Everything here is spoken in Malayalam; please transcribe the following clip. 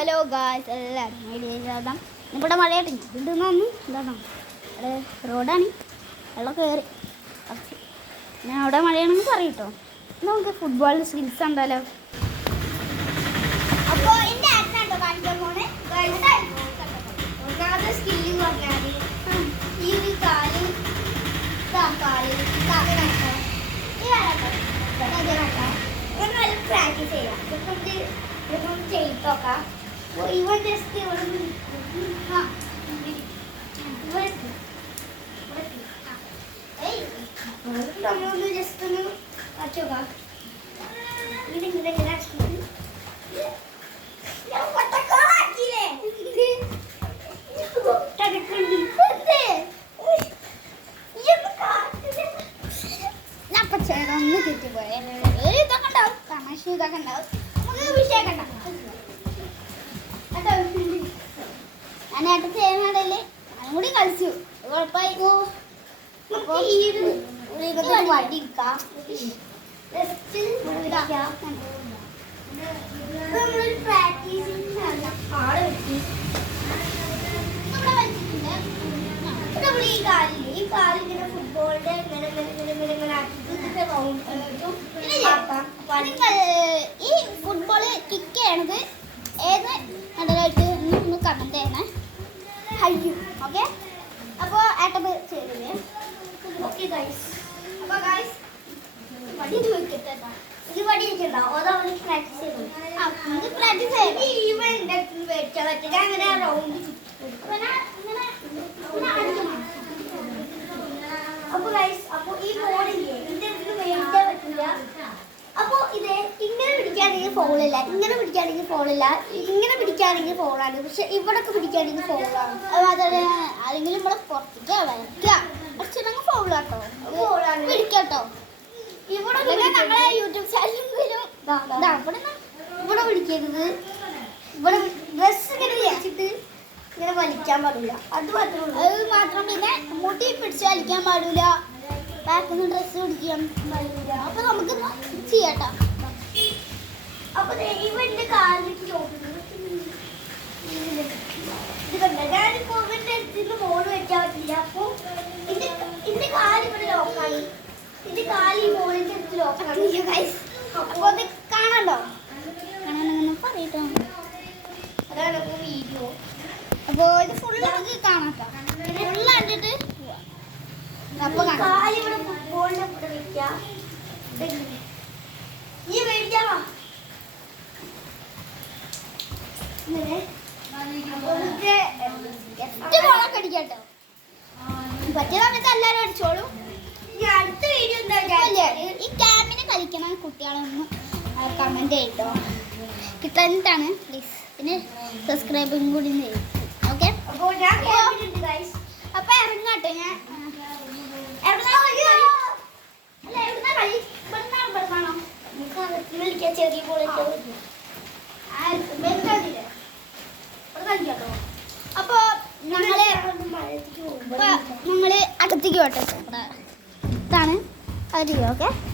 ഹലോ ഗായ്സ്, എല്ലാവരും വീഡിയോയിലാതാം. ഇവിടെ മഴയായിട്ട് ഇടുന്നു. എന്താണോ അവിടെ റോഡാണ്, വെള്ളം കയറി. ഞാൻ അവിടെ മഴയാണെന്ന് പറയും കേട്ടോ. നമുക്ക് ഫുട്ബോൾ സ്കിൽസ് ഉണ്ടല്ലോ. അപ്പോൾ എൻ്റെ ആറ്റിനാട്ടോ കാണിക്കാൻ പോണേ. ഒന്നാമത്തെ സ്കില്ല് പറഞ്ഞാൽ ഈ ഒരു കാല് നല്ല പ്രാക്ടീസ് ചെയ്യാം. ഇതൊക്കെ ചെയ്ത് നോക്കാം. ഇവൻ ജസ്റ്റ് ഇവിടെ നമ്മളൊന്ന് ജസ്റ്റ് ഒന്ന് കാണിച്ചു നോക്കാം. ഇങ്ങനെ ഞാൻ പൊട്ടക്കോളാക്കിയില്ലേ. ഞാൻ ഇപ്പം ചേർന്ന് കിട്ടിപ്പോയി. ഇതൊക്കെ ഉണ്ടാവും, തമാശ ഇതൊക്കെ ഉണ്ടാവും, നമുക്ക് വിഷയമൊക്കെ ഉണ്ടാവും. ഞാൻ ഏട്ടൻ ചെയ്യുന്നതിൽ അതും കൂടി കളിച്ചു, കുഴപ്പമായി. ഈ കാലിങ്ങനെ ഫുട്ബോളിന്റെ നിങ്ങൾ ഈ ഫുട്ബോൾ കിക്ക് ചെയ്യണത് ഏത് നടനായിട്ട് ഒന്ന് കമന്റ് ചെയ്യണേ. ഹയ്യോ, ഓക്കെ. അപ്പോൾ ഏട്ടത് ചെയ്തില്ലേ? Okay guys. അപ്പോൾ ഗൈസ് വടി വെക്കട്ടെ. ഇത് വടി വെക്കണ്ടാവും, അതോ പ്രാക്ടീസ് ചെയ്തു. നമുക്ക് പ്രാക്ടീസ് ചെയ്യാം. ഈവൻ എൻ്റെ വെച്ചാൽ പറ്റില്ല. അങ്ങനെ റൗണ്ട് അപ്പോൾ ഗൈസ്, അപ്പോൾ ഈ ബോളില്ലേ ഇതിൻ്റെ അടുത്ത് വേണ്ടിയാൽ പറ്റില്ല. അപ്പോൾ ഇത് ഇങ്ങനെ പിടിക്കുകയാണെങ്കിൽ ഫോളില്ല, ഇങ്ങനെ പിടിക്കുകയാണെങ്കിൽ ഫോളില്ല, ഇങ്ങനെ പിടിക്കുകയാണെങ്കിൽ ഫോളാണ്. പക്ഷെ ഇവിടൊക്കെ പിടിക്കുകയാണെങ്കിൽ ഫോളാണ്. അതുപോലെ ആരെങ്കിലും നമ്മളെ പുറത്തേക്ക് വരയ്ക്കുക, കുറച്ചിടങ്ങ് ഫോളാട്ടോ, പിടിക്കാട്ടോ. ഇവിടെ നമ്മളെ യൂട്യൂബ് ചാനലിലും ഇവിടെ പിടിക്കരുത്. ഇവിടെ ഡ്രസ്സ് ഇങ്ങനെ വെച്ചിട്ട് ഇങ്ങനെ വലിക്കാൻ പാടില്ല. അത് മാത്രം. പിന്നെ മുടി പിടിച്ച് വലിക്കാൻ പാടില്ല, ബാക്കിൽ നിന്ന് ഡ്രസ്സ് പിടിക്കാൻ പാടില്ല. അപ്പൊ നമുക്ക് ചെയ്യാട്ടോ. അപ്പൊ ഇവന്റെ കാലിലേക്ക് നോക്കുന്നത് ഇത് കണ്ട. ഞാനിപ്പോ ഇവന്റെ അടുത്ത് ഫോൺ വെക്കാൻ പറ്റില്ല. അപ്പൊ ഇതിന്റെ കാല് ഇവിടെ ലോക്കായി. ഇതിന്റെ കാല് ഈ ഫോണിന്റെ അടുത്ത് ലോക്കാണ്. അപ്പൊ അത് കാണാണ്ടോ, കാണാനങ്ങനെ പറയട്ടോ. അതാണ് ഇപ്പൊ വീഡിയോ. അപ്പൊ ഇത് ഫുള്ള് നമുക്ക് കാണാട്ടോ. ഫുള്ള് കണ്ടിട്ട് അപ്പൊ കാല് ഇവിടെ ഫുട്ബോളിന്റെ ഇവിടെ വെക്കാം. ഈ മേടിക്കാമോ? ബോളൊക്കെ അടിക്കാട്ടോ. പറ്റിയ സമയത്ത് എല്ലാവരും അടിച്ചോളൂ. അടുത്ത വീഡിയോ എന്താ ഈ ക്യാമ്പിന് കളിക്കണ കുട്ടികളൊന്നും കമന്റ് ചെയ്തോ, കിട്ടാനിട്ടാണ് പ്ലീസ്. പിന്നെ സബ്സ്ക്രൈബും കൂടി ചെയ്യും. ഓക്കെ, അപ്പൊ ഇറങ്ങാട്ടെ. ഞാൻ ചെറിയ അപ്പൊ ഞങ്ങള് അകത്തേക്ക് പോട്ടെ. ഇതാണ് അരി. ഓക്കെ.